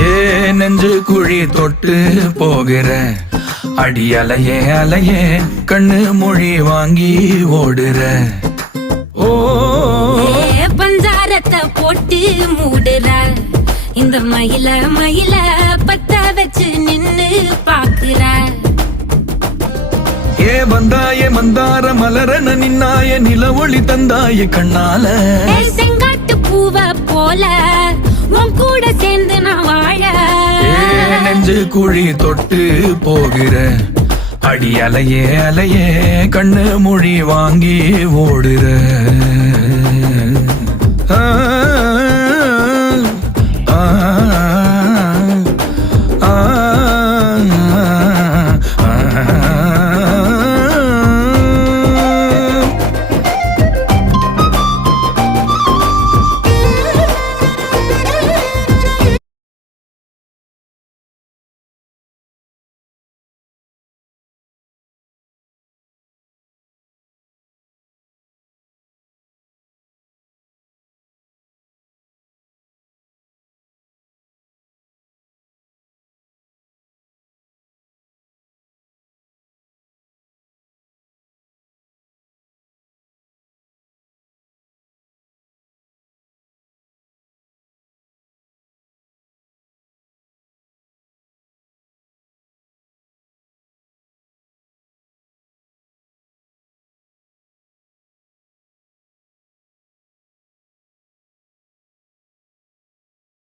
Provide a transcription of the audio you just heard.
ஏ நெஞ்சு குழி தொட்டு போகிற அடி அலையே அலையே கண்ணு மொழி வாங்கி ஓடுற. ஓ பஞ்சாரத்தை போட்டு மூடுற இந்த மயில மயில பத்த வச்சு நின்னு பாக்குற. ஏ வந்தாய மந்தார மலரன நின்னாய நில ஒளி தந்தாய கண்ணால. செங்காட்டு பூவ போல உன் கூட சேர்ந்து நான் வாழ. நெஞ்சு குழி தொட்டு போகிற அடி அலையே அலையே கண்ணு மொழி வாங்கி ஓடுற. ஆ ஆ